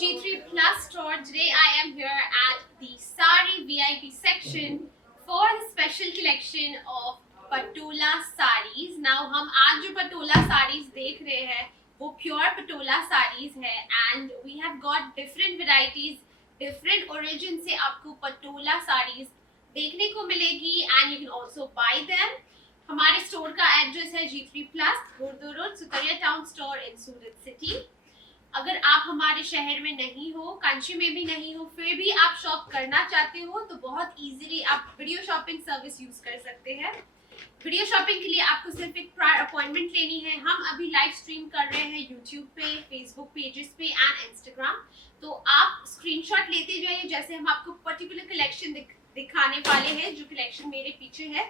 G3 Plus store. Today I am here at the Sari VIP section for the special collection of Patola sarees. Now हम आज जो Patola sarees देख रहे हैं वो pure पटोला sarees है and we have got different varieties, different origin से आपको पटोला sarees देखने को मिलेगी and you can also buy them. हमारे स्टोर का एड्रेस है G3 Plus, Gurudwara road, Sutaria town store in Surat city. अगर आप हमारे शहर में नहीं हो, कंट्री में भी नहीं हो, फिर भी आप शॉप करना चाहते हो तो बहुत इजीली आप वीडियो शॉपिंग सर्विस यूज कर सकते हैं. वीडियो शॉपिंग के लिए आपको सिर्फ एक प्रायर अपॉइंटमेंट लेनी है. हम अभी लाइव स्ट्रीम कर रहे हैं यूट्यूब पे, फेसबुक पेजेस पे एंड इंस्टाग्राम. तो आप स्क्रीनशॉट लेते जाइए. जैसे हम आपको पर्टिकुलर कलेक्शन दिखाने वाले हैं, जो कलेक्शन मेरे पीछे है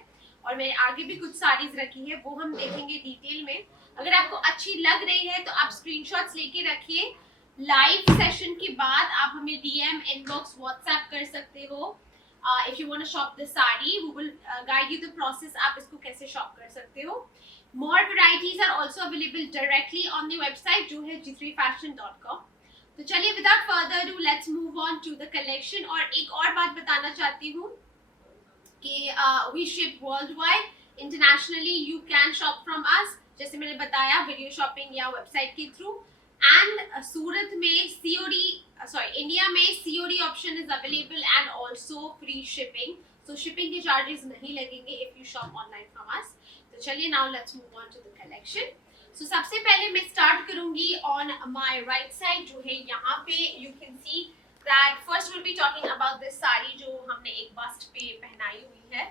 और मेरे आगे भी कुछ साड़ीज रखी है, वो हम देखेंगे डिटेल में. अगर आपको अच्छी लग रही है तो आप स्क्रीनशॉट्स लेके रखिए. लाइव सेशन के बाद आप हमें डीएम, इनबॉक्स, व्हाट्सएप कर सकते हो. If you want to shop the sari, we will guide you the process, आप इसको कैसे शॉप कर सकते हो. More varieties are also available directly on the website जो है g3fashion.com. तो चलिए without further do let's move on to the collection. और एक और बात बताना चाहती हूँ कि we ship worldwide, internationally you can shop from us, जैसे मैंने बताया वीडियो शॉपिंग या वेबसाइट के थ्रू. एंड सूरत में इंडिया में COD option is available and also free shipping. So shipping के चार्जेस नहीं लगेंगे if you shop online from us. तो चलिए now let's move on to the collection. So सबसे पहले मैं स्टार्ट करूंगी ऑन माय राइट साइड जो है यहाँ पे. You can see that first will be talking about this sari जो हमने एक बस्ट पे पहनाई हुई है.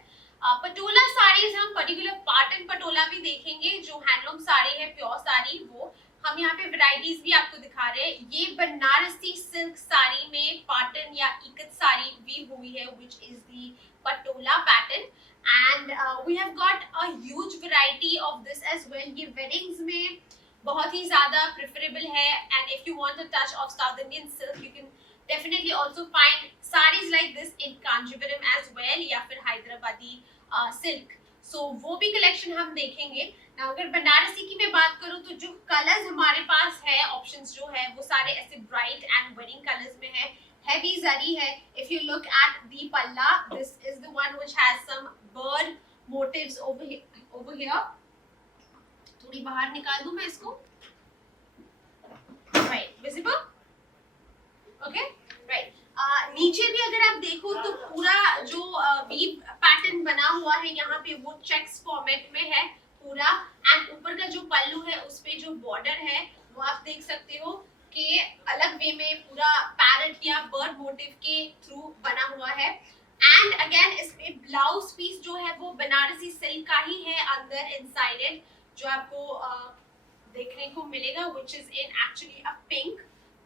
पटोला साड़ीज हम पर्टिकुलर पाटन पटोला भी देखेंगे. जो हैंडलूम साड़ी है, प्योर साड़ी, वो हम यहाँ पे वैरायटीज भी आपको दिखा रहे हैं. ये बनारसी सिल्क साड़ी में पाटन या इकत साड़ी भी हुई है, which is the Patola pattern. And we have got a huge variety of this as well. ये वेडिंग्स में बहुत ही ज्यादा प्रेफरेबल है. And if you want a touch of south Indian silk, you can definitely also find sarees like this in Kanjivaram as well या फिर Hyderabadi silk. सो वो भी कलेक्शन हम देखेंगे. Now, अगर बनारसी की मैं बात करूँ तो जो कलर्स हमारे पास है, ऑप्शंस जो है वो सारे ऐसे ब्राइट एंड वेडिंग कलर्स में है. हैवी जरी है. If you look at the palla, this is the one which has some bird motifs over here. थोड़ी बाहर निकाल दूं मैं इसको. Right, visible? Okay, right. नीचे भी अगर आप देखो तो पूरा जो वीव पैटर्न बना हुआ है यहाँ पे वो चेक्स फॉर्मेट में है पूरा. एंड ऊपर का जो पल्लू है उस पे जो बॉर्डर है वो आप देख सकते हो कि अलग वे में पूरा पैरेट या बर्ड मोटिव के थ्रू बना हुआ है. एंड अगेन इसमें ब्लाउज पीस जो है वो बनारसी सिल्क का ही है अंदर इनसाइडेड, जो आपको देखने को मिलेगा, which is in actually a pink.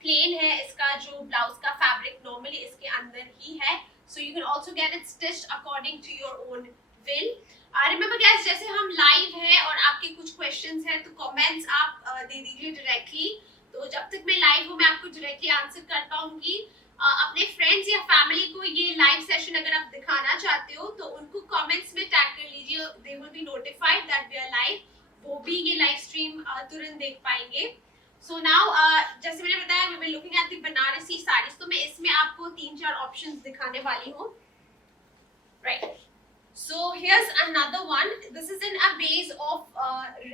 Plain है इसका जो ब्लाउज का फैब्रिक, नॉर्मली इसके अंदर ही है. So you can also get it stitched according to your own will. Remember guys, जैसे हम लाइव है और आपके कुछ क्वेश्चंस हैं तो कमेंट्स आप दे दीजिए डायरेक्टली. तो जब तक मैं लाइव हूँ मैं आपको डायरेक्टली आंसर कर पाऊंगी. अपने फ्रेंड्स या फैमिली को ये लाइव सेशन अगर आप दिखाना चाहते हो तो उनको कमेंट्स में टैग कर लीजिए. They will be notified that we are live. वो भी ये लाइव स्ट्रीम तुरंत देख पाएंगे. So now, जैसे मैंने बताया, we were looking at the Banarasi sarees. तो मैं इसमें आपको 3-4 options दिखाने वाली हूँ. Right. So here's another one. This is in a base of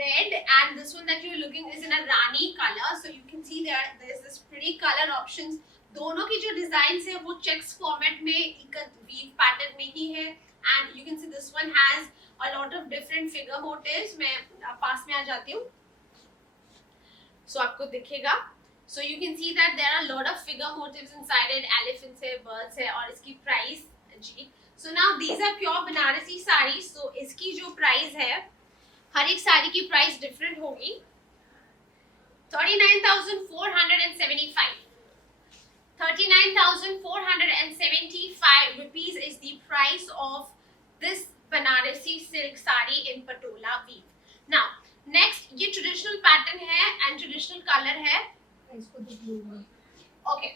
red, and this one that you're looking is in a rani color. So you can see there's this pretty color options. दोनों की जो designs है वो checks format में ikat weave pattern में ही है. And you can see this one has a lot of different figure motifs. मैं पास में आ जाती हूँ. So आपको दिखेगा. So you can see that there are a lot of figure motifs inside it. Elephants है, birds है, और इसकी प्राइस जी. So now these are pure Banarasi saris. So इसकी जो प्राइस है, हर एक साड़ी की प्राइस डिफरेंट होगी. 39,475. 39,475 rupees is the price of this Banarasi silk sari in patola weave. Now next ये ट्रेडिशनल पैटर्न है एंड ट्रेडिशनल कलर है. ओके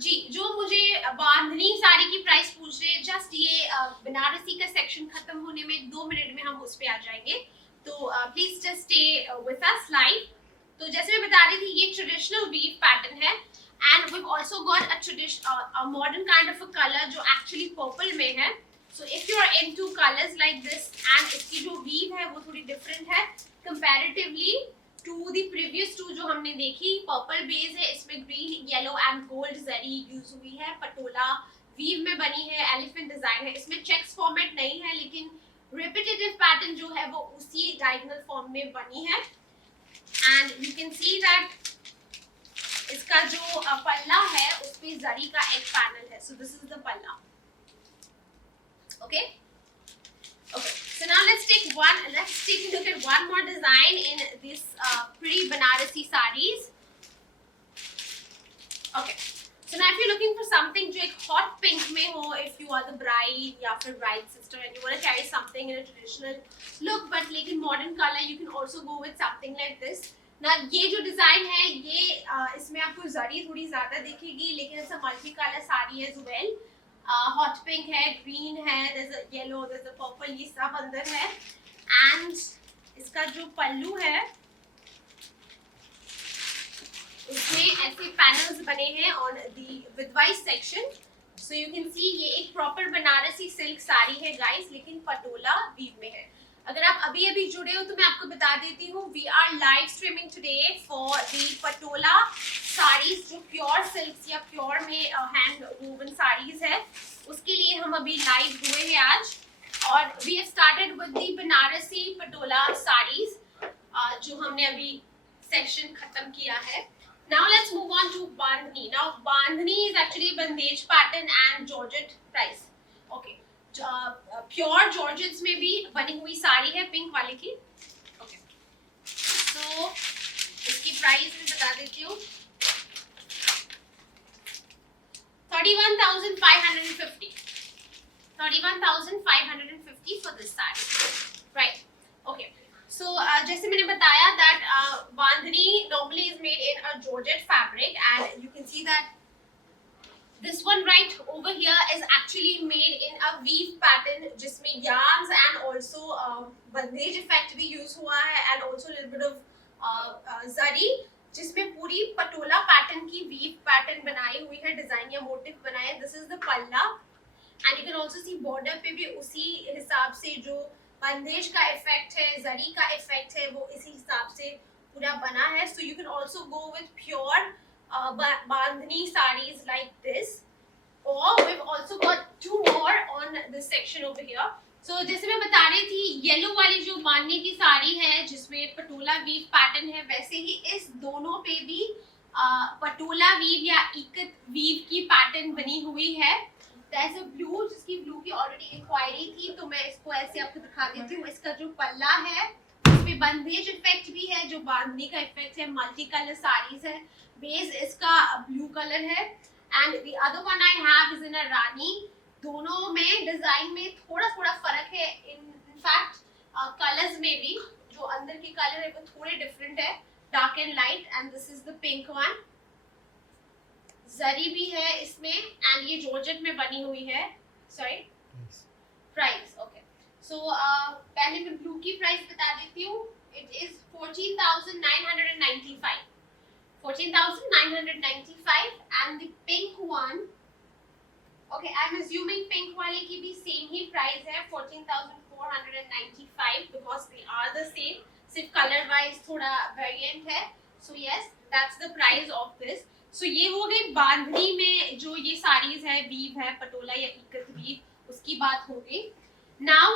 जी, जो मुझे बांधनी साड़ी की प्राइस पूछ रहे हैं, जस्ट ये बनारसी का सेक्शन खत्म होने में 2 मिनट में हम उस पे आ जाएंगे. तो please just stay with us live. तो जैसे मैं बता रही थी ये ट्रेडिशनल वीव पैटर्न है and we also got a modern kind of a colour जो एक्चुअली पर्पल में है. So if you are into colours like this and इसकी जो वीव है वो थोड़ी डिफरेंट है comparatively to the previous two जो हमने देखी. पर्पल बेस है, इसमें green yellow and gold zari use हुई है. पटोला वीव में बनी है, एलिफेंट डिजाइन है. इसमें चेक्स फॉर्मेट नहीं है लेकिन रिपीटेटिव पैटर्न जो है वो उसी डायगोनल फॉर्म में बनी है. And you can see that इसका जो पल्ला है उस पे जरी का एक पैनल है. सो दिस इज द पल्ला. Okay okay, so now let's take a look at one more design in this pretty Banarasi sarees. Okay, so now if you're looking for something जो एक hot pink में हो, if you are the bride या फिर bride sister and you want to carry something in a traditional look but लेकिन modern color, you can also go with something like this. Now ये जो design है ये इसमें आपको जरी थोड़ी ज्यादा दिखेगी लेकिन ऐसा multi colour sari as well. Hot pink है, ग्रीन है, there's a yellow, there's a purple, ये सब अंदर है. एंड इसका जो पल्लू है उसमें ऐसे पैनल्स बने हैं on the widthwise section. So you can see ये एक प्रॉपर बनारसी सिल्क साड़ी है गाइस, लेकिन पटोला वीव में है. अगर आप अभी अभी जुड़े हो तो मैं आपको बता देती हूँ we are live streaming today for the Patola saris जो प्योर सिल्क या प्योर में हैंड वोवन साड़ीज है. उसके लिए हम अभी लाइव हुए हैं आज और we have started with the Banarasi Patola saris जो हमने अभी सेक्शन खत्म किया है. Now let's move on to Bandhani. Now Bandhani is actually a bandage pattern and georgette price. Okay. Pure georgettes में भी बनी हुई साड़ी है पिंक वाले की. ओके सो इसकी प्राइस मैं बता देती हूँ 31,550 for this sari. Right. Okay so जैसे मैंने बताया that bandhani normally is made in a georgette fabric and you can see that this one right over here is actually made in a weave pattern जिसमें yarns and also bandage effect भी use हुआ है and also a little bit of zari जिसमें पूरी Patola pattern की weave pattern बनाई हुई है, डिजाइन या मोटिव बनाए. This is the palla and you can also see border पे भी उसी हिसाब से जो बंदेज का इफेक्ट है, जरी का इफेक्ट है वो इसी हिसाब से पूरा बना है. So you can also go with pure Bandhani sarees like this, or we've also got two more on this section over here. So जैसे मैं बता रही थी येलो वाली जो बांधनी की साड़ी है जिसमें पटोला वीव पैटर्न है, वैसे ही इस दोनों पे भी पटोला वीव या इकत वीव की पैटर्न बनी हुई है. There's a blue जिसकी ब्लू की ऑलरेडी इंक्वायरी थी तो मैं इसको ऐसे आपको दिखा देती हूँ. इसका जो पल्ला है इसमें बंदेज इफेक्ट भी है, जो बांधनी का इफेक्ट है. मल्टी कलर साड़ीज है, बेस इसका ब्लू कलर है and the other one I have is in a rani. दोनों में डिजाइन में थोड़ा थोड़ा फर्क है. इनफैक्ट कलर्स में भी जो अंदर की कलर है वो थोड़े डिफरेंट है, dark and light. And this is the pink one. Zari भी है इसमें एंड ये जॉर्जेट में बनी हुई है. Sorry price. ओके सो पहले मैं ब्लू की प्राइस बता देती हूँ. It is 14,995 and the pink one, okay, I'm assuming pink वाले की भी same ही price है 14,495 because they are the same, सिर्फ color wise थोड़ा variant है. So yes, that's the price of this. So ये हो गई बांधनी में जो ये साड़ीज है, वीव है, पटोला या इकत वीव, उसकी बात हो गई. Now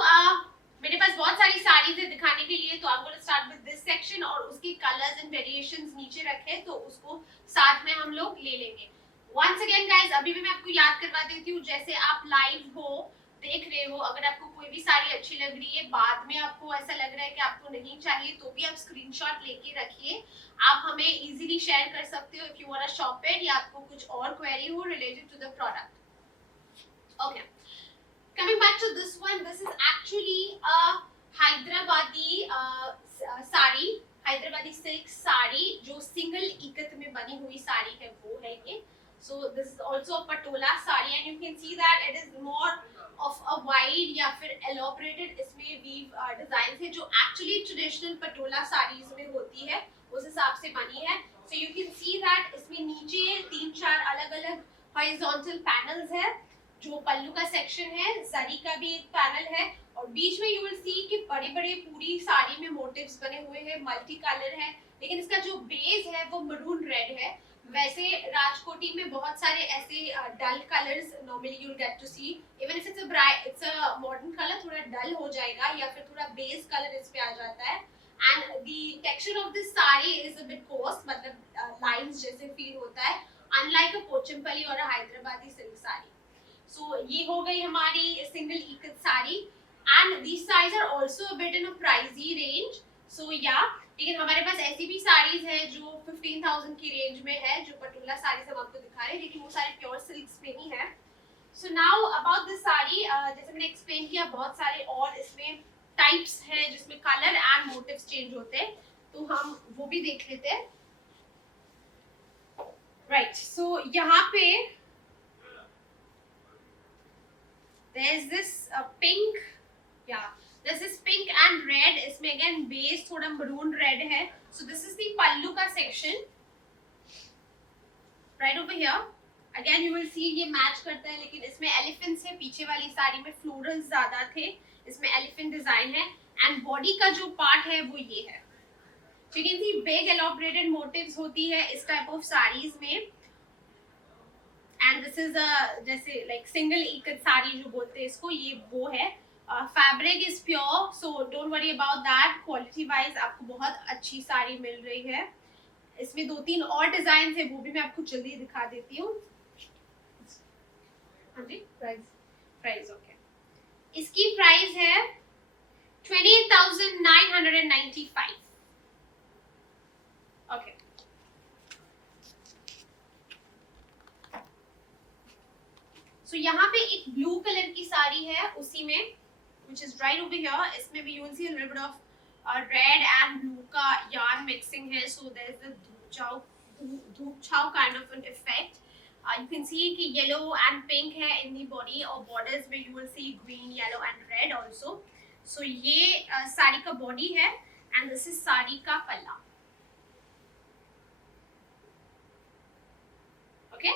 मेरे पास बहुत सारी साड़ीज है दिखाने के लिए तो I'm going to start with this section और उसकी कलर्स एंड वेरिएशंस नीचे रखे तो उसको साथ में हम लोग ले लेंगे. Once again guys, अभी भी मैं आपको याद करवा देती हूँ, जैसे आप लाइव हो देख रहे हो, अगर आपको कोई भी साड़ी अच्छी लग रही है, बाद में आपको ऐसा लग रहा है कि आपको नहीं चाहिए तो भी आप स्क्रीनशॉट लेके रखिए. आप हमें इजीली शेयर कर सकते हो if you want to shop it या आपको कुछ और क्वेरी हो related to the product. Okay coming back to this one, this is actually a Hyderabadi sari, Hyderabadi silk sari जो सिंगल इकत में बनी हुई साड़ी है वो है ये. So this is also a patola sari and you can see that it is more of a wide या फिर elaborated इसमें weave designs है जो actually traditional patola साड़ीज में होती है उस हिसाब से बनी है। So you can see that इसमें नीचे 3-4 अलग अलग हॉरिजॉन्टल पैनल्स है। जो पल्लू का सेक्शन है, जरी का भी एक पैनल है, और बीच में यू विल सी कि बड़े बड़े पूरी साड़ी में मोटिव्स बने हुए हैं, मल्टी कलर है, लेकिन इसका जो बेस है वो मरून रेड है। वैसे राजकोटी में बहुत सारे ऐसे dull colours normally you will get to see, even if it's a modern colour थोड़ा डल हो जाएगा या फिर थोड़ा बेस कलर इस पे आ जाता है। And the texture of this sari is a bit course, मतलब लाइंस जैसे फील होता है, अनलाइक अ पोचमपल्ली और अ हैदराबादी सिल्क साड़ी। सो ये हो गई हमारी single ikat sari, and these sarees are also a bit in a pricey range. So yeah, लेकिन हमारे पास ऐसी भी साड़ीज है जो 15,000 की रेंज में है, जो पटोला साड़ीज हम आपको दिखा रहे हैं, लेकिन वो सारे प्योर सिल्क्स में ही है। So now about this sari, जैसे मैंने एक्सप्लेन किया, बहुत सारे और इसमें टाइप्स हैं जिसमें कलर एंड मोटिव्स चेंज होते हैं, तो हम वो भी देख लेते हैं। राइट, सो यहाँ पे there's this pink, yeah, this is pink and red, इसमें again base थोड़ा maroon red है। So this is the pallu का section right over here, again you will see ये match करता है, लेकिन इसमें elephants है, पीछे वाली साड़ी में florals ज्यादा थे, इसमें elephant design है, and body का जो part है वो ये है। So you can see big elaborated motifs होती है इस type of sarees में, एंड दिस इज जैसे लाइक सिंगल इकत साड़ी जो बोलते हैं इसको, ये वो है। Fabric is pure, so don't worry about that. Quality wise आपको बहुत अच्छी साड़ी मिल रही है। इसमें 2-3 और डिजाइन है, वो भी मैं आपको जल्दी दिखा देती हूँ। हाँ जी, प्राइस ओके, इसकी प्राइस है 28,995। ओके, सो यहाँ पे एक ब्लू कलर की साड़ी है उसी में, which is right over here. इसमें भी you will see a little bit of red and blue का yarn mixing है, so there is a धूप छाव kind of an effect. You can see कि yellow and pink है in the body, और borders में you will see green, yellow and red also. So ये साड़ी का body है, and this is साड़ी का पल्ला। Okay?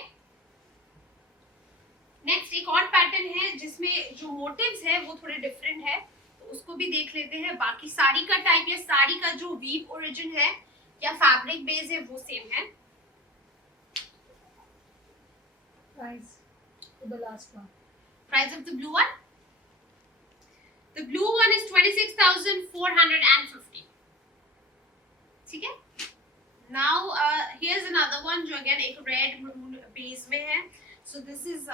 नेक्स्ट एक और पैटर्न है जिसमें जो मोटिव्स है वो थोड़े डिफरेंट है, तो उसको भी देख लेते हैं। बाकी साड़ी का टाइप या साड़ी का जो वीव ओरिजिन है या फैब्रिक बेस है वो सेम है। Price for the last one. Price of the blue one? The blue one is 26,450. ठीक है। Now here's another one जो again एक red maroon base में है। So this is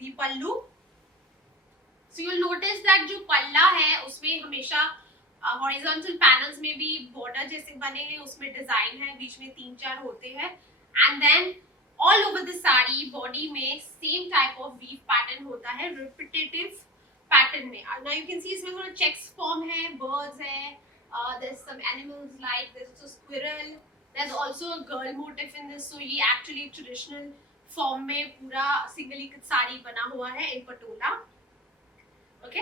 the pallu. So you'll notice that जो पल्ला है उसमें हमेशा horizontal panels में भी border जैसे बने हैं, उसमें डिजाइन है, बीच में 3-4 होते हैं, and then all over the sari body में same type of weave pattern होता है, repetitive pattern में। Now you can see इसमें थोड़ा checks form है, birds है, there's some animals like there's a squirrel, there's also a girl motif in this, so ये actually traditional form में पूरा सिंगल इकत साड़ी बना हुआ है इन पटोला। ओके,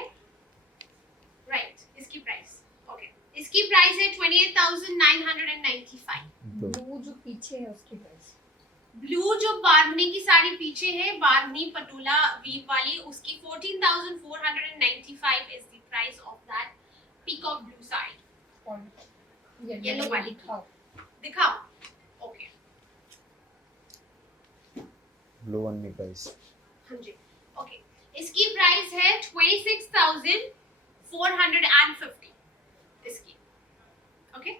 राइट, इसकी प्राइस ओके, इसकी प्राइस है 28,995। ब्लू जो पीछे है उसकी प्राइस, ब्लू जो बांधनी की साड़ी पीछे है, बांधनी पटोला वीव वाली, उसकी 14,495 is the price of that peacock blue sari. Yellow वाली दिखाओ। ओके, ब्लू वन की प्राइस, हाँ जी, ओके, इसकी प्राइस है 26,450 इसकी। ओके,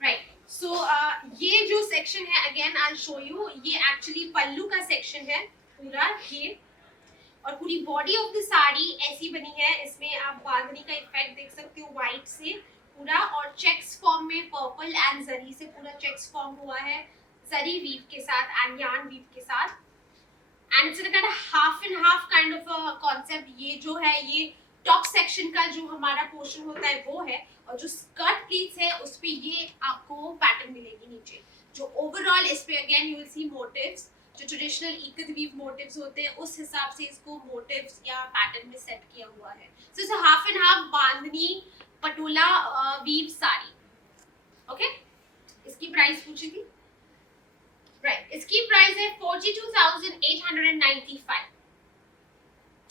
राइट, सो ये जो सेक्शन है अगेन आई शो यू, ये एक्चुअली पल्लू का सेक्शन है पूरा ये, और पूरी बॉडी ऑफ द साड़ी ऐसी बनी है। इसमें आप बांधनी का इफेक्ट देख सकते हो व्हाइट से पूरा, और चेक्स फॉर्म में पर्पल एंड जरी से पूरा चेक्स फॉर्म हुआ है, जरी वीव के साथ एंड यार्न वीव के साथ, and it's kind of half and half kind of a concept. ये जो है ये टॉप सेक्शन का जो हमारा पोर्शन होता है वो है, और जो स्कर्ट प्लीट्स है उस पे ये आपको पैटर्न मिलेगी नीचे। जो ओवरऑल इस पे again you will see motifs, जो ट्रेडिशनल इकत वीव मोटिव्स होते हैं उस हिसाब से इसको मोटिव्स या पैटर्न में सेट किया हुआ है। So it's half and half bandhani Patola weave sari. Okay इसकी प्राइस पूछी थी राइट इसकी प्राइस है 42,895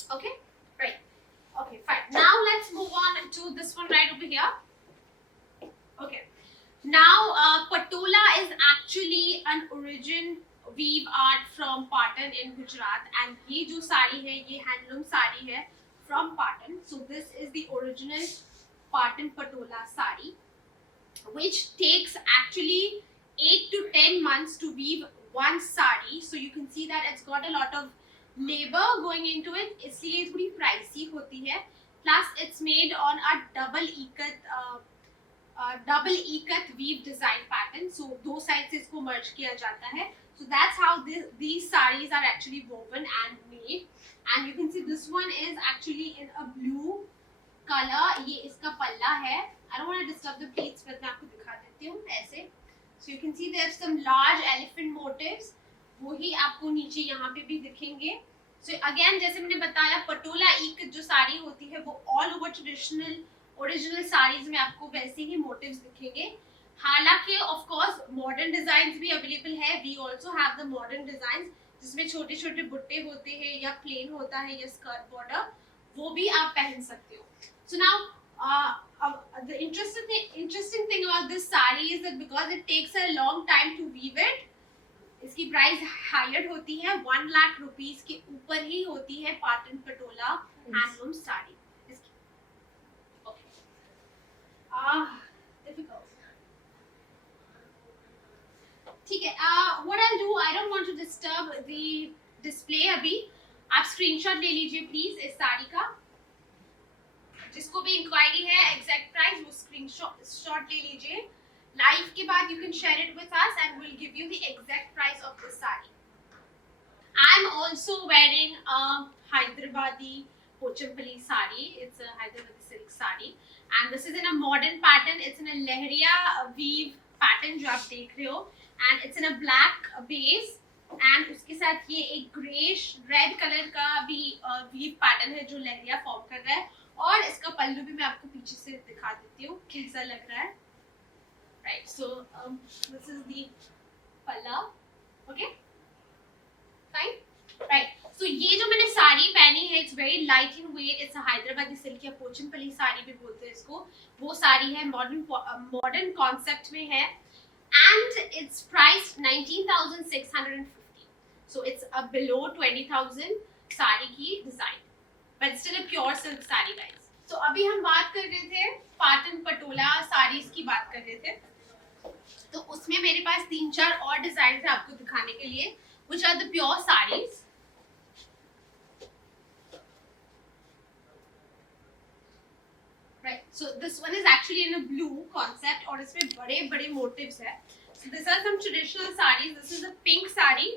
okay right okay fine now let's move on to this one right over here okay now patola is actually an origin weave art from Patan in Gujarat and ye jo sari hai ye handloom sari hai from Patan so this is the original Patan patola sari which takes actually 8 to 10 months to weave one sari so you can see that it's got a lot of labor going into it इसलिए थोड़ी pricey होती है plus it's made on a double ikat weave design pattern so दो sides से इसको merge किया जाता है so that's how these saris are actually woven and made and you can see this one is actually in a blue color ये इसका पल्ला है I don't want to disturb the pleats but मैं आपको दिखा देती हूँ ऐसे so you can see there's some large elephant motifs वही आपको नीचे यहाँ पे भी दिखेंगे so again जैसे मैंने बताया पटोला इक जो साड़ी होती है वो all over traditional original sarees में आपको वैसे ही motifs दिखेंगे हालांकि of course modern designs भी available है we also have the modern designs जिसमें छोटे छोटे बुट्टे होते हैं या plain होता है या skirt border वो भी आप पहन सकते हो so now the interesting thing about this sari is that because it takes a long time to weave it इसकी प्राइस हायर होती है 1 लाख रुपीस के ऊपर ही होती है पाटन पटोला हैंडलूम साड़ी इसकी ओके डिफिकल्ट ठीक है what I do I don't want to disturb the display अभी आप स्क्रीनशॉट ले लीजिए प्लीज इस साड़ी का जिसको भी इंक्वायरी है एग्जैक्ट प्राइस वो स्क्रीनशॉट ले लीजिए लाइव के बाद you can share it with us and we'll give you the exact price of this sari. I'm also wearing a Hyderabadi Pochampally sari. It's a Hyderabadi silk sari and this is in a modern pattern. It's in a Lehriya weave pattern जो आप देख रहे हो and it's in a black base and उसके साथ ये एक greyish red color का भी weave pattern है जो लहरिया फॉर्म कर रहा है और इसका पल्लू भी मैं आपको पीछे से दिखा देती हूँ कैसा लग रहा है right so this is the palla okay fine right so ये जो मैंने साड़ी पहनी है it's very light in weight it's a Hyderabadi silk या पोचनपल्ली साड़ी भी बोलते हैं इसको वो साड़ी है modern concept में है and it's priced 19,650 so it's a below 20,000 sari की design but still a pure silk sari guys so अभी हम बात कर रहे थे पाटन पटोला साड़ीज की बात कर रहे थे तो उसमें मेरे पास 3-4 और डिजाइन है आपको दिखाने के लिए which are the pure sarees right so this one is actually in a blue concept और इसमें बड़े बड़े motifs है so these are some traditional sarees this is a pink saree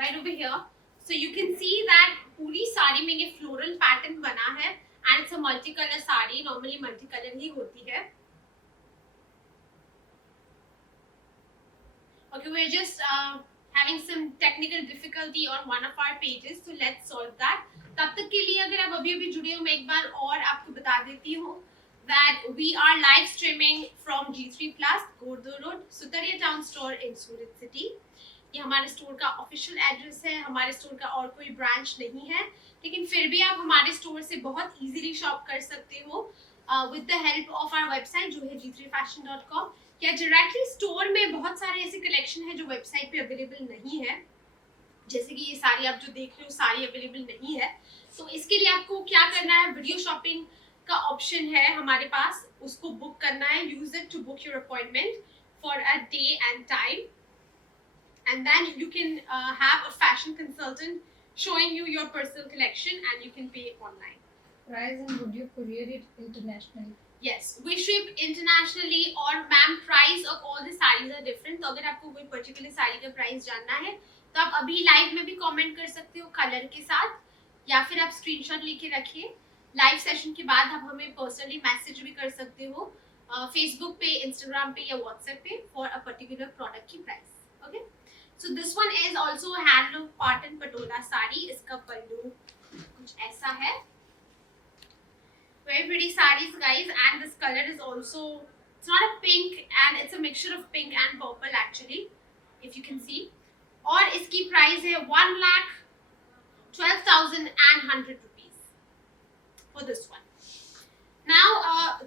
right over here so you can see that पूरी साड़ी में ये floral pattern बना है and it's a multicolor saree normally multicolor ही होती है okay we're just having some technical difficulty on one of our pages so let's solve that तब तक के लिए अगर आप अभी अभी जुड़े हो मैं एक बार और आपको बता देती हूँ that we are live streaming from G3 Plus Gurdo Road Sutaria Town Store in Surat City ये हमारे स्टोर का ऑफिशियल एड्रेस है हमारे स्टोर का और कोई ब्रांच नहीं है लेकिन फिर भी आप हमारे स्टोर से बहुत इजीली शॉप कर सकते हो with the help of our website जो है g3fashion.com या डायरेक्टली स्टोर में बहुत सारे ऐसे कलेक्शन है जो वेबसाइट पे अवेलेबल नहीं है जैसे कि ये साड़ी आप जो देख रहे हो साड़ी अवेलेबल नहीं है तो इसके लिए आपको क्या करना है वीडियो शॉपिंग का ऑप्शन है हमारे पास उसको बुक करना है use it to book your appointment for a day and time and then you can have a fashion consultant showing you your personal collection and you can pay online. Price and would you courier it internationally? Yes, we ship internationally और ma'am price of all the saris are different तो अगर आपको कोई particular sari का price जानना है तो आप अभी लाइव में भी कमेंट कर सकते हो कलर के साथ या फिर आप स्क्रीनशॉट लेके रखिए लाइव सेशन के बाद आप हमें पर्सनली मैसेज भी कर सकते हो फेसबुक पे इंस्टाग्राम पे या व्हाट्सएप पे फॉर अ पर्टिकुलर प्रोडक्ट की price okay So this one is also a handloom Patan Patola sari. इसका पल्लू कुछ ऐसा है. Very pretty sarees, guys, and this color is also It's not a pink and it's a mixture of pink and purple actually, if you can see. और इसकी price है 1,12,100 rupees for this one. Now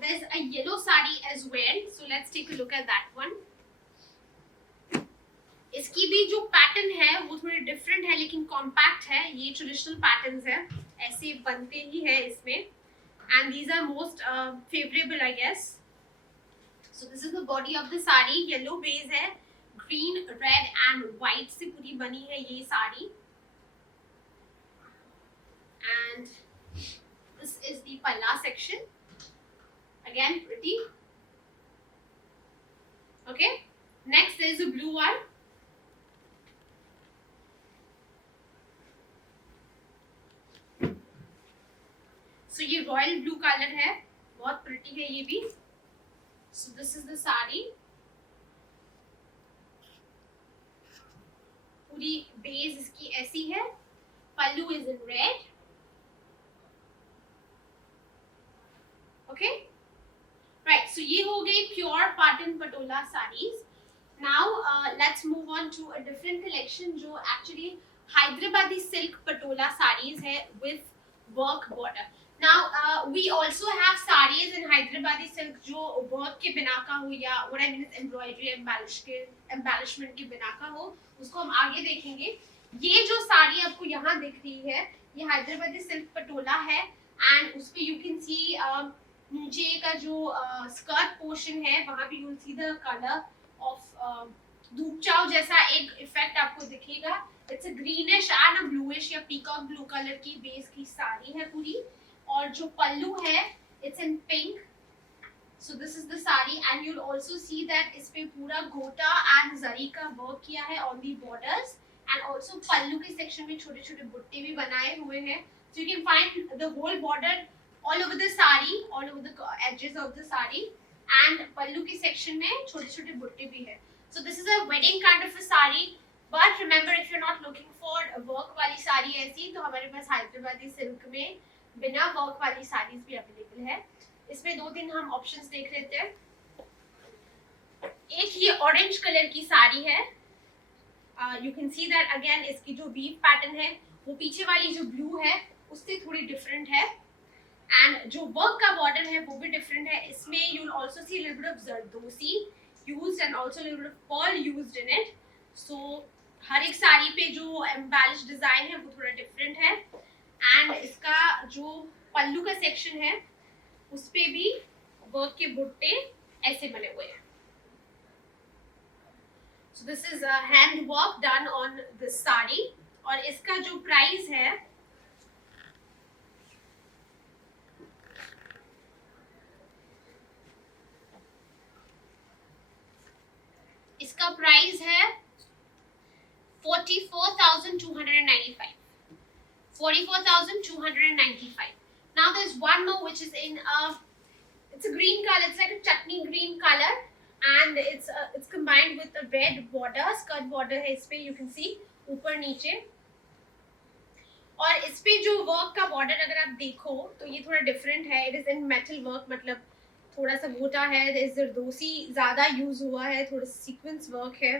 there's a yellow sari as well, so let's take a look at that one. इसकी भी जो pattern है वो थोड़ी different है लेकिन कॉम्पैक्ट है. ये ट्रेडिशनल पैटर्न्स है, ऐसे बनते ही है इसमें, and these are most favorable I guess. So this is the body of the sari. Yellow base है, green, red and white से पूरी बनी है ये sari. And this is the palla section. Again pretty. Okay. Next there is a blue one. So ये royal blue colour है, बहुत pretty है ये भी. So this is the sari. पूरी बेस इसकी ऐसी है. पल्लू is in red. Okay, right. So ये हो गई pure pattern patola sarees. Now let's move on to a different collection जो actually Hyderabadi silk patola sarees है with work border. Now we also have sarees in Hyderabadi silk जो work के बिना का हो या what I mean is embroidery embellishment के बिना का हो, उसको हम आगे देखेंगे. ये जो साड़ी आपको यहाँ दिख रही है ये हैदराबादी सिल्क पटोला है एंड उस पे you can see नीचे का जो स्कर्ट पोर्शन है वहाँ पे you will see the color of दूध चाव जैसा एक इफेक्ट आपको दिखेगा. It's a greenish and a bluish या peacock blue कलर की बेस की साड़ी है पूरी. और जो पल्लू है it's in pink. So this is the sari and you'll also see that इस पे पूरा गोटा and जरी का वर्क किया है on the borders and also पल्लू के सेक्शन में छोटे छोटे बुट्टे भी बनाए हुए हैं. So you can find the whole border all over the sari, all over the edges of the sari and पल्लू के सेक्शन में छोटे छोटे बुट्टे भी है. So this is a wedding kind of a sari. But remember if you're not looking for a work वाली साड़ी ऐसी तो हमारे पास हैदराबादी सिल्क में बिना वर्क वाली साड़ीज भी अवेलेबल है. इसमें दो तीन हम ऑप्शंस देख लेते हैं. एक ये ऑरेंज कलर की साड़ी है. You can see that again इसकी जो वीव पैटर्न है वो पीछे वाली जो ब्लू है उससे थोड़ी डिफरेंट है एंड जो वर्क का बॉर्डर है वो भी डिफरेंट है. इसमें you will also see little bit of zardozi used and also little bit of pearl used in it. So हर एक साड़ी पे जो एम्बेलिश डिजाइन है वो थोड़ा डिफरेंट है एंड इसका जो पल्लू का सेक्शन है उस पे भी वर्क के बुट्टे ऐसे बने हुए हैं. So this is a hand work done on this sari और इसका जो प्राइस है इसका प्राइस है 44,295. 44,295. Now there's one more which is in it's a green color. It's like a chutney green color, and it's combined with a red border, skirt border है इस पे. You can see ऊपर नीचे. और इस पे जो वर्क का बॉर्डर अगर आप देखो तो ये थोड़ा डिफरेंट है. It is in metal work, मतलब थोड़ा सा मोटा है. जरदोसी ज़्यादा यूज हुआ है, थोड़ा सीक्वेंस वर्क है.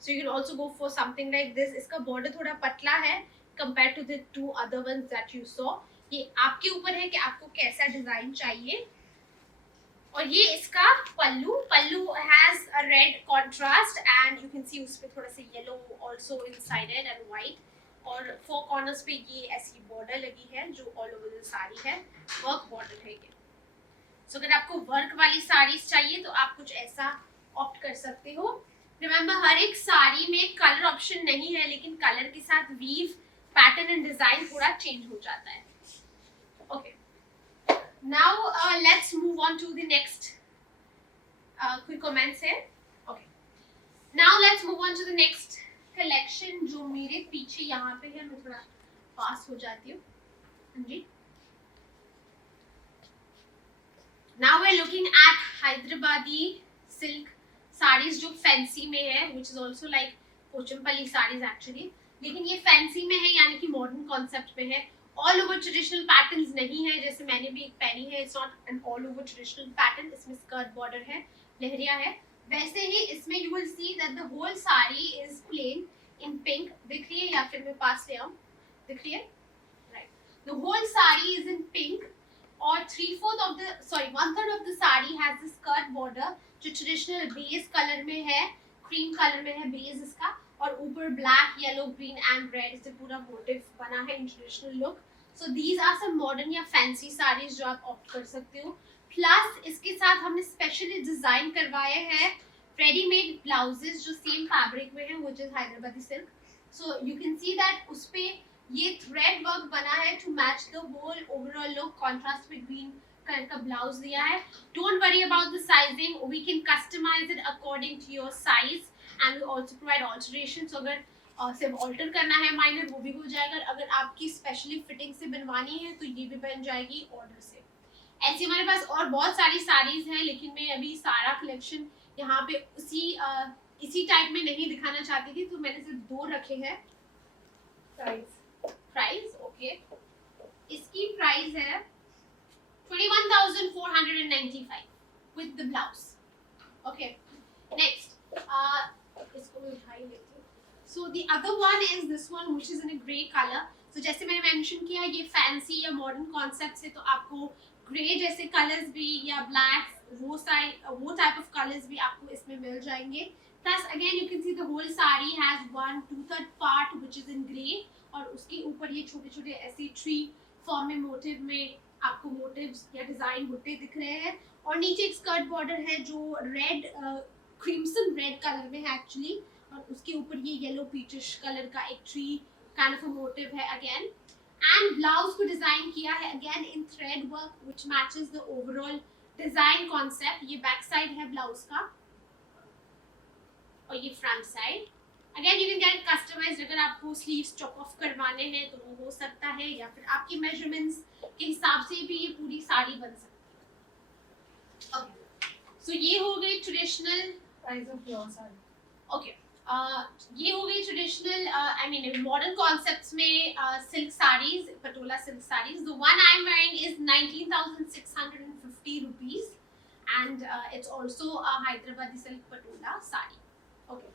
So you can also go for something like this. इसका बॉर्डर थोड़ा पतला है compared to the two other ones that you saw. ये आपके ऊपर है कि आपको कैसा डिजाइन चाहिए. और ये इसका पल्लू has a red contrast and you can see उस पे थोड़ा सा yellow also inside it and white. और four corners पे ये ऐसी बॉर्डर लगी है जो all over the साड़ी है. वर्क बॉर्डर है ये. So अगर आपको वर्क वाली साड़ीज चाहिए तो आप कुछ ऐसा ऑप्ट कर सकते हो. रिमेंबर हर एक साड़ी में कलर ऑप्शन नहीं है लेकिन कलर के साथ वीव पैटर्न एंड डिजाइन थोड़ा चेंज हो जाता है. Okay, now let's move on to the next quick comments है. Okay, now let's move on to the next collection जो मेरे पीछे यहाँ पे है. मैं थोड़ा पास हो जाती हूँ. जी, now we are looking at Hyderabadi silk saris जो फैंसी में है, which is also like Pochampally saris actually. लेकिन ये फैंसी में है यानी कि मॉडर्न कॉन्सेप्ट में है. ऑल ओवर ट्रेडिशनल पैटर्न्स नहीं है जैसे मैंने भी एक पहनी है. It's not an all over traditional pattern. इसमें स्कर्ट बॉर्डर है, लहरिया है, वैसे ही इसमें you will see that the whole sari is plain in pink. दिख रही है या फिर मैं पास ले आऊं? दिख रही है, right. The whole sari is in pink और 1/3 of the sari has the skirt border जो ट्रेडिशनल बेस कलर में है, क्रीम कलर में है बेस इसका, और ऊपर black, yellow, green and red से पूरा मोटिव बना है in traditional look. So these are some modern या फैंसी साड़ीज जो आप ऑप्ट कर सकते हो। प्लस इसके साथ हमने स्पेशली डिजाइन करवाए हैं रेडीमेड ब्लाउजेस जो सेम फैब्रिक में है, which is Hyderabadi silk. So you can see that उस पे ये थ्रेड वर्क बना है to match the whole overall look. Contrast में ग्रीन कलर का ब्लाउज दिया है। Don't worry about the sizing, we can customise it according to your size and we also provide alterations. अगर सिर्फ ऑल्टर करना है माइनर, वो भी हो जाएगा। अगर आपकी स्पेशली फिटिंग से बनवानी है तो ये भी बन जाएगी ऑर्डर से। ऐसे हमारे पास और बहुत सारी साड़ीज हैं, लेकिन मैं अभी सारा कलेक्शन यहाँ पे इसी टाइप में नहीं दिखाना चाहती थी, तो मैंने सिर्फ 2 रखे हैं। प्राइस ओके, इसकी प्राइस है 21,495 with the blouse. Okay, next इसको मैं उठा ही लेती हूँ। So the other one is this one which is in a grey colour. तो जैसे मैंने मेंशन किया, ये फैंसी या मॉडर्न कॉन्सेप्ट से, तो आपको ग्रे जैसे कलर्स भी या ब्लैक वो टाइप ऑफ कलर्स भी आपको इसमें मिल जाएंगे। Plus again you can see the whole sari has 1/2 part which is in grey, और उसके ऊपर ये छोटे छोटे ऐसे ट्री फॉर्म में मोटिव में आपको मोटिव्स या डिजाइन बुट्टे दिख रहे हैं। और नीचे एक स्कर्ट बॉर्डर है जो रेड क्रिम्सन रेड कलर में है एक्चुअली, और उसके ऊपर ये येलो पीचिश कलर का एक tree kind of a motif है अगेन। एंड ब्लाउज को डिजाइन किया है again in thread work which matches the overall design concept. ये बैक साइड है ब्लाउज का और ये front side. Again you can get customised, अगर आपको स्लीव्स चॉप ऑफ करवाने हैं तो वो हो सकता है, या फिर आपकी मेजरमेंट्स के हिसाब से भी ये पूरी साड़ी बन सकती है। ओके, सो ये हो गई traditional price of your sari. Okay, ये हो गई traditional I mean modern concepts में silk saris, patola silk saris. The one I am wearing is 19,650 rupees and it's also a Hyderabadi silk patola sari. Okay,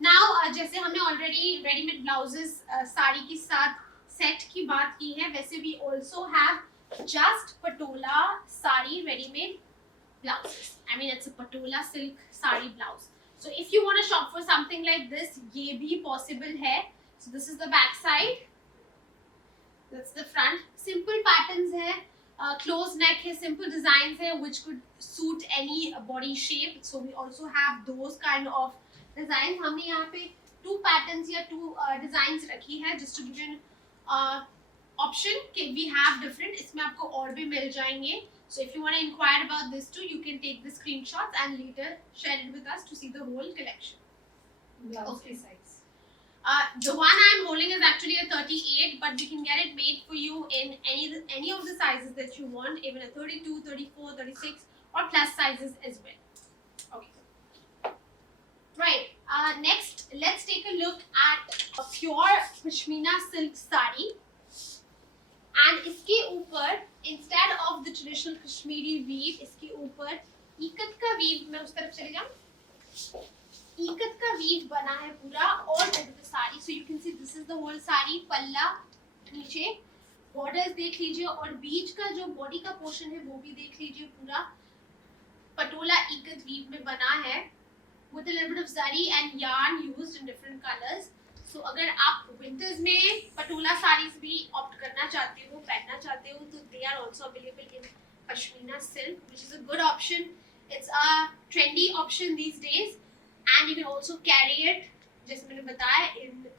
now जैसे हमने ऑलरेडी रेडीमेड ब्लाउजेस साड़ी के साथ set की बात की है, वैसे we also have just Patola sari readymade blouses. I mean it's a patola silk sari blouse. So if you want to shop for something like this, ये भी possible है। So this is the back side, that's the front. Simple patterns है, close neck है, simple designs है which could suit any body shape. So we also have those kind of designs. हमने यहाँ पे 2 patterns या 2 designs रखी है just to give you an option कि we have different, इसमें आपको और भी मिल जाएंगे। So if you want to inquire about this too, you can take the screenshots and later share it with us to see the whole collection. Blouse Okay. size. The one I'm holding is actually a 38, but we can get it made for you in any of the sizes that you want, even a 32, 34, 36 or plus sizes as well. Okay. Right. Next, let's take a look at a pure pashmina silk sari. And इसके ऊपर instead of the traditional Kashmiri weave, इसके ऊपर इकत का weave, मैं उस तरफ चले जाऊँ, इकत का weave बना है पूरा all over the sari. So you can see this is the whole sari, पल्ला नीचे, borders देख लीजिए, और बीच का जो body का portion है वो भी देख लीजिए, पूरा पटोला इकत weave में बना है with a little bit of zari and yarn used in different colors. So अगर आप विंटर्स में पटोला साड़ीज भी ऑप्ट करना चाहते हो, पहनना चाहते हो, तो they are also available in pashmina silk, which is a good option. It's a trendy option these days, and you can also carry it, जैसे मैंने बताया,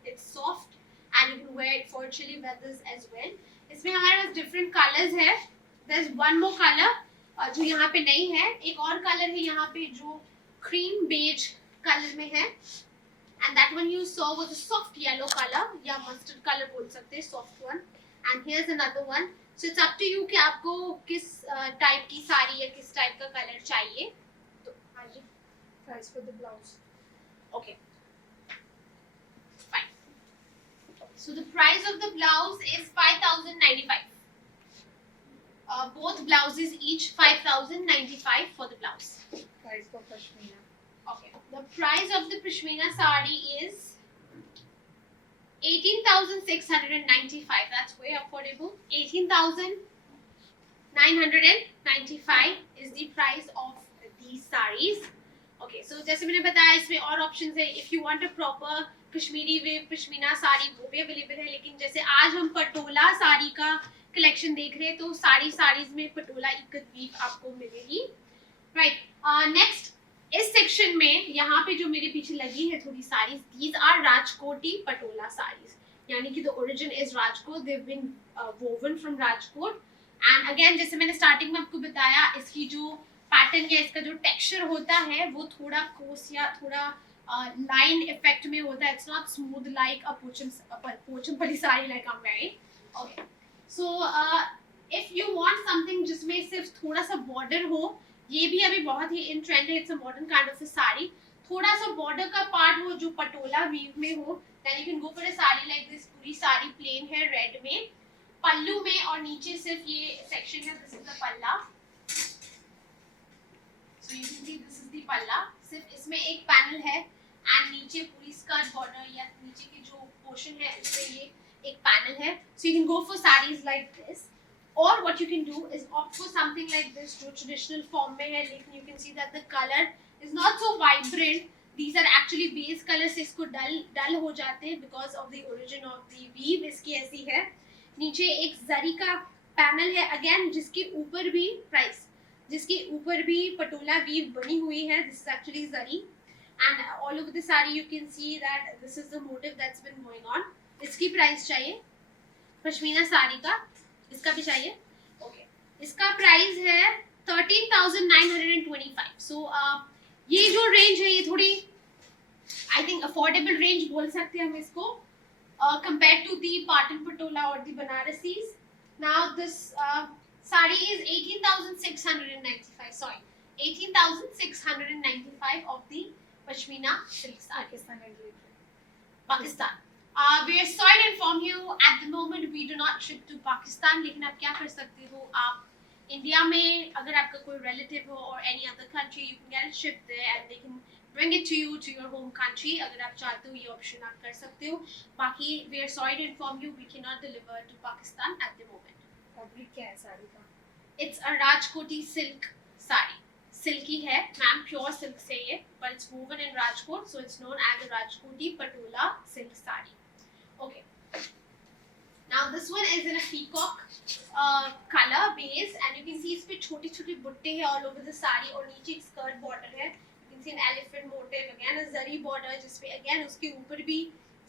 it's soft and you can wear it for chilly weathers as well. इसमें हमारे पास different colors है. There's one more color जो यहाँ पे नहीं है, एक और कलर है यहाँ पे जो cream beige कलर में है, and that one you saw was a soft yellow color या mustard color बोल सकते हैं, soft one. And here's another one. So it's up to you कि आपको किस टाइप की साड़ी या किस टाइप का कलर चाहिए। तो हाँ जी, Price for the blouse. okay, fine. So the price of the blouse is 5,095. both blouses each 5095 for the blouse. Price for pashmina. Okay, the price of the pashmina sari is 18,695. That's way affordable. 18,995 is the price of these sarees. Okay, so जैसे मैंने बताया इसमें और options है. If you want a proper Kashmiri wave pashmina sari वो भी available है, लेकिन जैसे आज हम पटोला साड़ी का कलेक्शन देख रहे हैं तो सारी साड़ीज में पटोला इकत वीव आपको मिलेगी. राइट, नेक्स्ट इस सेक्शन में यहाँ पे जो मेरे पीछे लगी है थोड़ी साड़ीज, दीज आर राजकोटी पटोला साड़ीज, यानी कि the origin is Rajkot. They have been woven from Rajkot. And again जैसे मैंने स्टार्टिंग में आपको बताया, इसकी जो पैटर्न या इसका जो टेक्सचर होता है वो थोड़ा कोस या थोड़ा लाइन इफेक्ट में होता है. It's not smooth like a Pochampally sari like I am wearing. Okay, so if you want something जिसमें सिर्फ थोड़ा सा बॉर्डर हो, ये भी अभी बहुत ही इन ट्रेंड है. It's a modern kind of अ साड़ी. थोड़ा सा बॉर्डर का पार्ट हो जो पटोला वीव में हो, then you can go for a sari like this. पूरी साड़ी प्लेन है रेड में, पल्लू में, और नीचे सिर्फ ये सेक्शन है. दिस इज द पल्ला. सो you can see this is the पल्ला. सिर्फ इसमें एक पैनल है एंड नीचे पूरी स्कर्ट बॉर्डर या नीचे के जो पोर्शन है इसमें ये एक पैनल है. So you can go for saris like this, or what you can do is opt for something like this जो traditional form में है, लेकिन you can see that the color is not so vibrant. These are actually base colors, इसको डल हो जाते हैं because of the origin of the weave. इसकी ऐसी है. नीचे एक जरी का पैनल है अगेन, जिसके ऊपर भी पटोला वीव बनी हुई है. This is actually zari, and all over the saree you can see that this is the motif that's been going on. इसकी प्राइस चाहिए पश्मीना साड़ी का, इसका भी चाहिए. ओके, इसका प्राइस है 13,925. सो ये जो रेंज है ये थोड़ी आई थिंक अफोर्डेबल रेंज बोल सकते हैं हम इसको compare to the Patan patola और the Banarasis. Now this sari is 18,695. Sorry, 18,695 of the pashmina silk sari. Pakistan. We are sorry to inform you at the moment we do not ship to Pakistan. लेकिन आप क्या कर सकते हो, आप इंडिया में अगर आपका कोई रिलेटिव हो और any other country, you can get it shipped there and they can bring it to you to your home country. अगर आप चाहते हो ये ऑप्शन आप कर सकते हो. बाकी we are sorry to inform you we cannot deliver to Pakistan at the moment. Fabric क्या है साड़ी का? It's a Rajkoti silk sari. Silky है मैम, प्योर सिल्क से ये, but it's woven in Rajkot, so it's known as a Rajkoti Patola silk saree. Okay. Now this one is in a peacock color base, and you can see इसपे छोटे-छोटे बुट्टे हैं all over the saree, और नीचे एक skirt border है. You can see an elephant motif, again a zari border, जिसपे again उसके ऊपर भी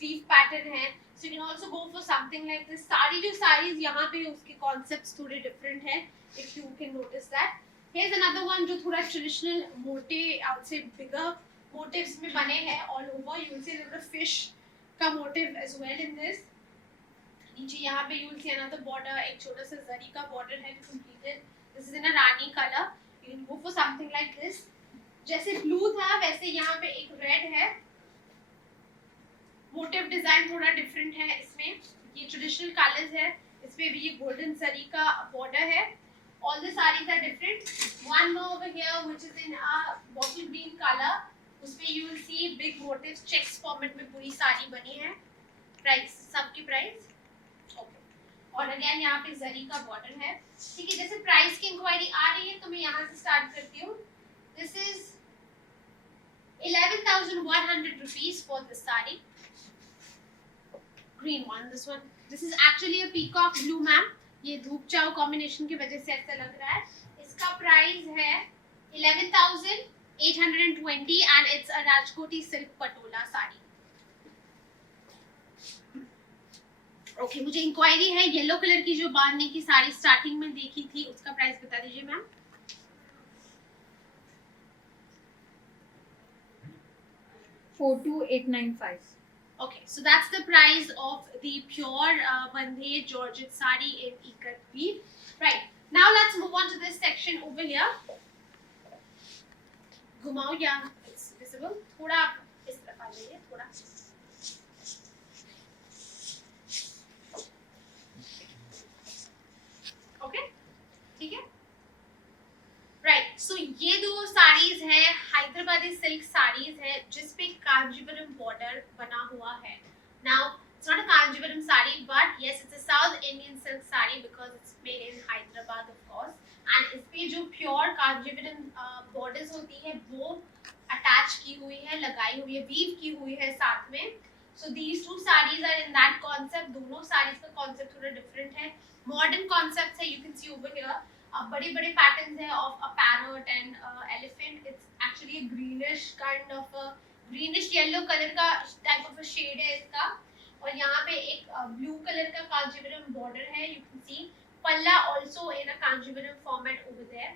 weave pattern है. So you can also go for something like this. Saris यहाँ पे उसके concepts थोड़े different हैं, if you can notice that. Here's another one जो थोड़ा traditional मोटे, I would say bigger motifs में बने हैं all over. You will see a little fish का motif as well in this. नीचे यहाँ पे you will see another border, एक छोटा सा जरी का border है completed. This is in a Rani color. You can go for something like this. जैसे blue था वैसे यहाँ पे एक red है. Motif design थोड़ा different है इसमें. ये traditional colors है. इसमें भी ये golden जरी का border है. All the sarees are different. One more over here which is in a bottle green color. उसपे you will see big motifs, checks format में पूरी साड़ी बनी है. Price, सबकी price. Okay. और again यहाँ पे जरी का border है. ठीक है, जैसे price की इंक्वायरी आ रही है तो मैं यहाँ से start करती हूँ. This is 11,100 rupees for this saree. Green one, this one. This is actually a peacock blue, ma'am. ये धूप चाव कॉम्बिनेशन की वजह से ऐसा लग रहा है. इसका प्राइस है 11,820 and it's a Rajkoti silk patola sari. Okay, मुझे इंक्वायरी है येलो कलर की जो बांधने की साड़ी स्टार्टिंग में देखी थी, उसका प्राइस बता दीजिए ma'am. 42,895. Okay, so that's the price of the pure Bandhe Georgette sari in ikat weave. Right, now let's move on to this section over here. घुमाओ या it's visible. थोड़ा इस तरफ आ जाइए, थोड़ा. Okay, है जिस पे कांजीवरम बॉर्डर बना हुआ है. Now it's not a Kanjivaram sari, but yes, it's a South Indian silk sari because it's made in Hyderabad, of course. And इस पे जो प्योर कांजीवरम बॉर्डर्स होती है वो अटैच की हुई है, लगाई हुई है, वीव की हुई है साथ में. So these two sarees are in that concept. दोनों sarees का concept थोड़ा different है. Modern concepts है, you can see over here. बड़े बड़े पैटर्न्स है of a parrot and elephant. It's actually a greenish kind of a greenish yellow color का type of a shade है इसका. और यहाँ पे एक ब्लू कलर का कांजीवरम बॉर्डर है. You can see palla also in a kanjivaram format over there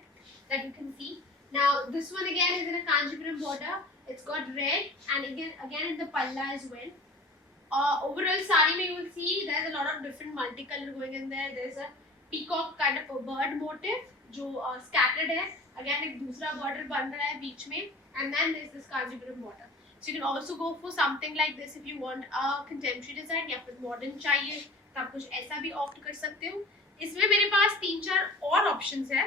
that you can see. Now this one again is in a kanjivaram border. It's got red and again in the palla as well. Overall sari mein you will see there's a lot of different multicolor going in there. There's a peacock kind of a bird motif जो scattered है. Again एक दूसरा border बन रहा है बीच में. And then there's this kanjivaram border. So you can also go for something like this if you want a contemporary design या फिर modern चाहिए तो आप कुछ ऐसा भी opt कर सकते हो. इसमें मेरे पास 3-4 और options है.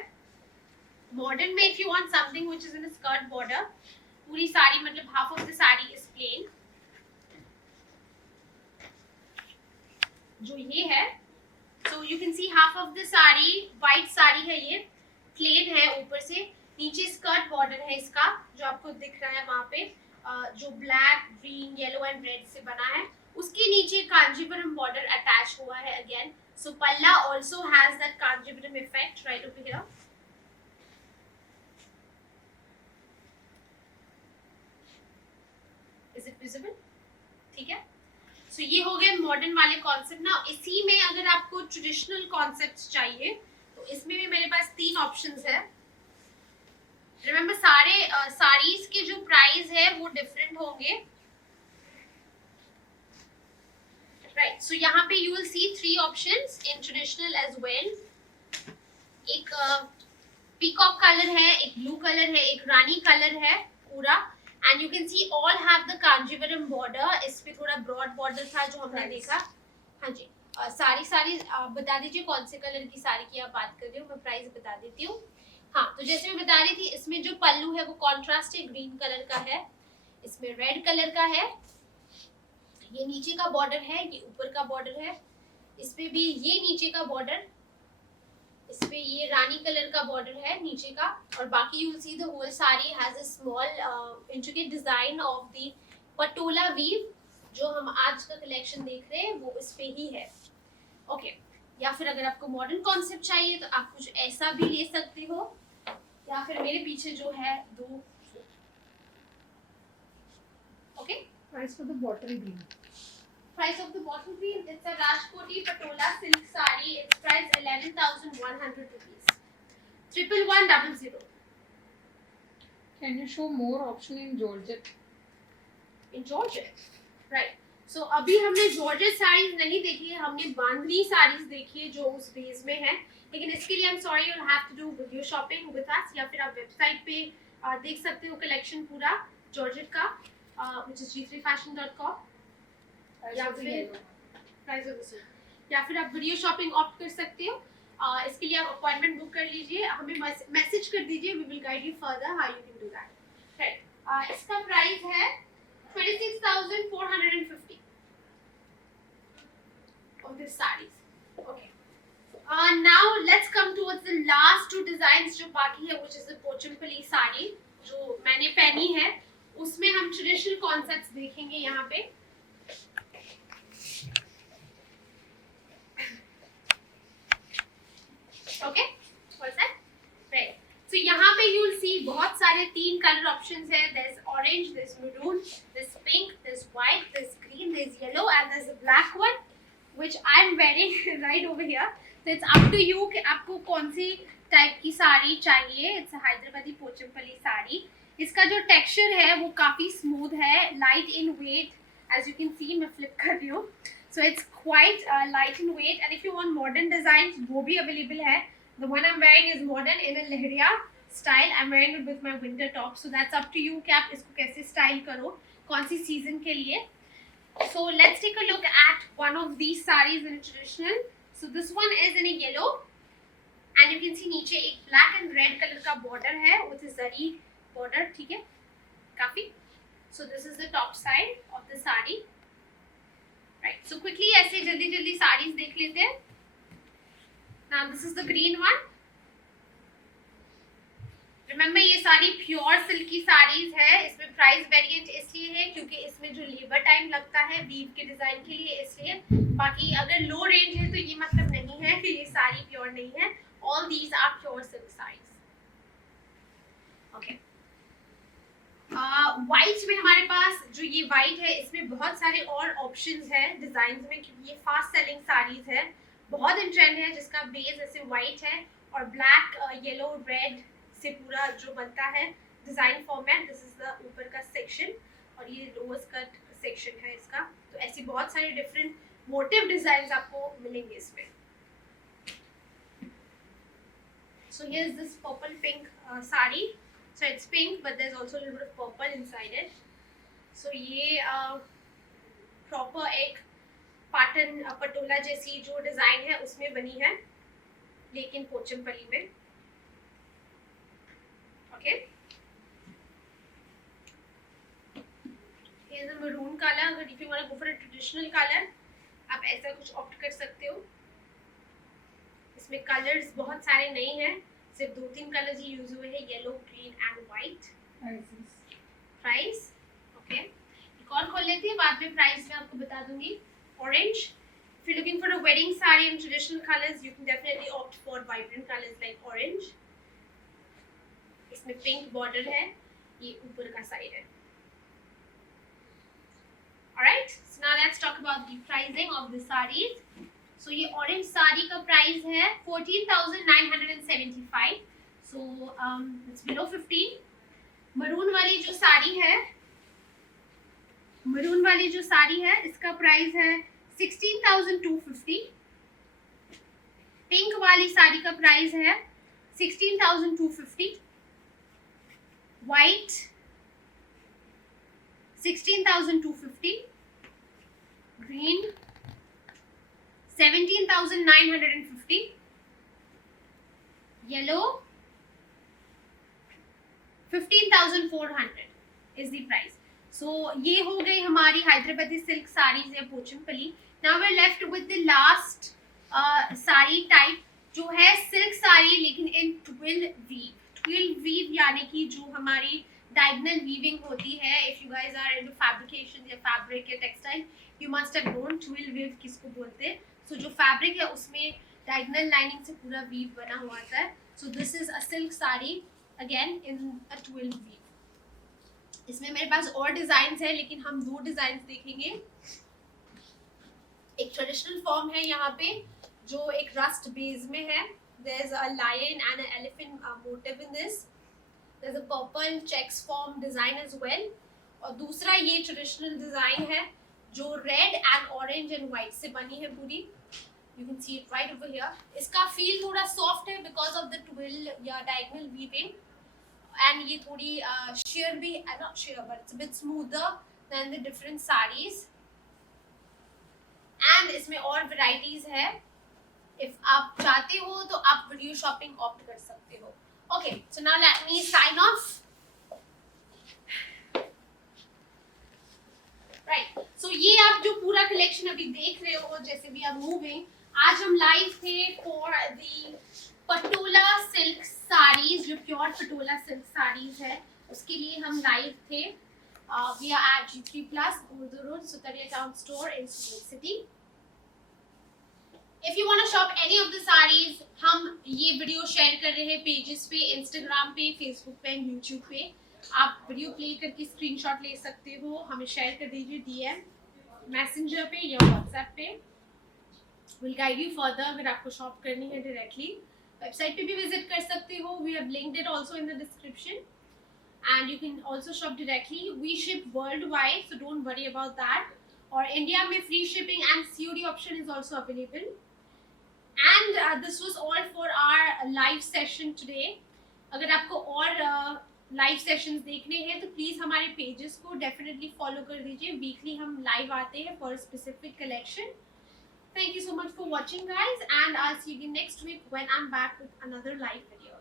Modern में if you want something which is in a skirt border, पूरी साड़ी मतलब half of the saree is plain. जो ये है, so you can see half of the saree white sari है, ये plain है ऊपर से. नीचे स्कर्ट बॉर्डर है इसका जो आपको दिख रहा है वहाँ पे जो black, green, yellow and red से बना है. उसके नीचे कांजीवरम बॉर्डर अटैच हुआ है अगेन. सो पल्ला also has that Kanjeevaram effect right over here. Is it visible? ठीक है. So ये हो गए मॉडर्न वाले कॉन्सेप्ट. ना इसी में अगर आपको ट्रेडिशनल कॉन्सेप्ट्स चाहिए तो इसमें भी मेरे पास 3 ऑप्शंस है. रिमेम्बर सारे साड़ीज के जो प्राइस है वो डिफरेंट होंगे. राइट. सो यहाँ पे you will see 3 options in traditional as well. एक पीकॉक कलर है, एक ब्लू कलर है, एक रानी कलर है पूरा. And you can see all have the Kanjivaram border. इस पे थोड़ा ब्रॉड बॉर्डर था जो हमने देखा. हाँ जी. सारी बता दीजिए कौन से कलर की साड़ी की आप बात कर रहे हो. मैं प्राइस बता देती हूँ. हाँ, तो जैसे मैं बता रही थी इसमें जो पल्लू है वो कॉन्ट्रास्ट है, ग्रीन कलर का है. इसमें रेड कलर का है. ये नीचे का बॉर्डर है, ये ऊपर का बॉर्डर है. इस पे भी ये नीचे का बॉर्डर, इस पे ये रानी कलर का बॉर्डर है नीचे का. और बाकी you will see the whole sari has a small intricate design of the Patola weave. जो हम आज का कलेक्शन देख रहे हैं वो इस पे ही है. ओके. या फिर अगर आपको मॉडर्न कॉन्सेप्ट चाहिए तो आप कुछ ऐसा भी ले सकते हो. या फिर मेरे पीछे जो है 2. Okay. Price for the bottle green. Price of the bottle green, it's a Rajkoti Patola silk saree. It's priced 11,100 rupees. 11,100. Can you show more option in Georgette? In Georgette, right? So अभी हमने georgette saris नहीं देखी है, हमने बांधनी साड़ीज देखी है जो उस बेस में है. लेकिन इसके लिए I'm sorry you'll have to do video shopping with us. या फिर आप वेबसाइट पे देख सकते हो कलेक्शन पूरा जॉर्जेट का which is g3fashion.com. या फिर आप वीडियो शॉपिंग ऑप्ट कर सकते हो. इसके लिए आप अपॉइंटमेंट बुक कर लीजिए, हमें मैसेज कर दीजिए. We will guide you further how you can do that. Right. इसका प्राइस है 26,450 of this sarees. Okay. Now let's come towards the last 2 designs जो बाकी है, which is the Pochampally sari जो मैंने पहनी है. उसमें हम ट्रेडिशनल कॉन्सेप्ट्स देखेंगे यहाँ पे. Okay, what's that? Right. So यहाँ पे you'll see बहुत सारे 3 कलर ऑप्शंस है. There's orange, there's maroon, there's pink, there's white, there's green, there's yellow, and there's a black one, which I'm wearing right over here. So it's up to you कि आपको कौन सी type की साड़ी चाहिए. It's a Hyderabadi Pochampally sari. इसका जो texture है वो काफी स्मूथ है, light in weight. As you can see, मैं फ्लिप कर रही हूँ. So it's quite light in weight, and if you want modern designs, वो भी available है. The one I'm wearing is modern in a lehriya style. I'm wearing it with my winter top, so that's up to you कि आप इसको कैसे style करो, कौन सी season के लिए. So let's take a look at one of these sarees in a traditional. So this one is in a yellow, and you can see नीचे एक black and red color का border है, which is zari border. ठीक है, काफी So this is the top side of the sari. Right. So quickly ऐसे जल्दी जल्दी sarees देख लेते हैं. Now this is the green one. Remember ये सारी प्योर सिल्क की साड़ीज है. इसमें प्राइस वेरिएंट इसलिए है क्योंकि इसमें जो लेबर टाइम लगता है वीव के डिजाइन के लिए, इसलिए. बाकी अगर लो रेंज है तो ये मतलब नहीं है कि ये साड़ी प्योर नहीं है. All these are pure silk saris. Okay. White में हमारे पास जो ये व्हाइट है इसमें बहुत सारे और ऑप्शंस हैं डिजाइन में, क्योंकि ये फास्ट सेलिंग साड़ीज है. बहुत इन ट्रेंड है जिसका बेस ऐसे व्हाइट है और ब्लैक, येलो, रेड से पूरा जो बनता है design format. This is the ऊपर का सेक्शन और ये लोअर कट सेक्शन है इसका. तो ऐसी बहुत सारे डिफरेंट मोटिव डिजाइन आपको मिलेंगे इसमें. So here's this purple pink sari. So it's pink but there's also a little bit of purple inside it. So ये proper एक पाटन पटोला जैसी जो डिजाइन है उसमें बनी है, लेकिन पोचमपल्ली में. Okay. Here's a maroon color. अगर if you want to go for a traditional color, आप ऐसा कुछ ऑप्ट कर सकते हो. इसमें कलर्स बहुत सारे नहीं हैं, सिर्फ 2-3 कलर्स ही यूज हुए हैं, yellow, green and white. Price okay. एक और खोल लेते हैं, बाद में प्राइस मैं आपको बता दूंगी. Orange. If you're looking for a wedding saree in traditional colors, you can definitely opt for vibrant colors like orange. इसमें पिंक बॉर्डर है, ये ऊपर का साइड है. Alright, so now let's talk about the pricing of the sarees. So ये orange sari का price है 14,975. So it's below 15. Maroon वाली जो साड़ी है इसका प्राइस है 16,250. पिंक वाली साड़ी का प्राइस है 16,250. White 16,250. Green 17,950. Yellow 15,400 is the price. So ये हो गई हमारी हैदराबादी सिल्क साड़ीज या Pochampally. Now we're left with the last sari type जो है सिल्क साड़ी लेकिन in twill weave. Twill weave यानी कि जो हमारी डायगोनल वीविंग होती है. If you guys are into fabrication या फैब्रिक या textile, you must have known twill weave किसको बोलते हैं. सो जो फैब्रिक है उसमें डायगोनल लाइनिंग से पूरा वीव बना हुआ आता है. So this is a silk sari again in a twill weave. इसमें मेरे पास और डिजाइन्स है लेकिन हम 2 डिजाइन्स देखेंगे. एक ट्रेडिशनल फॉर्म है यहाँ पे जो एक रस्ट बेस में है. There's a lion and an elephant motif in this. There's a purple checks form design as well. और दूसरा ये ट्रेडिशनल डिजाइन है जो red and orange and white से बनी है पूरी. You can see it right over here. इसका फील थोड़ा सॉफ्ट है because of the twill या diagonal weaving. And ये थोड़ी sheer भी, not sheer but it's a bit smoother than the different sarees. And इसमें और varieties है. If आप चाहते हो तो आप वीडियो शॉपिंग ऑप्ट कर सकते हो. Okay, so now let me sign off. Right, so ये आप जो पूरा कलेक्शन अभी देख रहे हो जैसे भी आप मूविंग, आज हम लाइव थे for the Patola silk saris जो प्योर पटोला सिल्क साड़ीज है उसके लिए हम लाइव थे. We are at G3 Plus, Urdu Road, Sutaria Town Store in Surat City. If you want to shop any of the sarees, हम ये वीडियो शेयर कर रहे हैं पेजेस पे, इंस्टाग्राम पे, फेसबुक पे एंड यूट्यूब पे. आप वीडियो प्ले करके स्क्रीनशॉट ले सकते हो, हमें शेयर कर दीजिए डीएम, मैसेंजर पे या व्हाट्सएप पे. विल गाइड यू फर्दर अगर आपको शॉप करनी है डायरेक्टली. वेबसाइट पे भी विजिट कर सकते हो, we have linked it also in the description. And you can also shop directly. We ship worldwide, so don't worry about that. और इंडिया में free shipping and COD option is also available. And this was all for our live session today. अगर आपको और live sessions देखने हैं तो please हमारे pages को डेफिनेटली फॉलो कर दीजिए. वीकली हम लाइव आते हैं for specific collection. Thank you so much for watching guys and I'll see you next week when I'm back with another live video.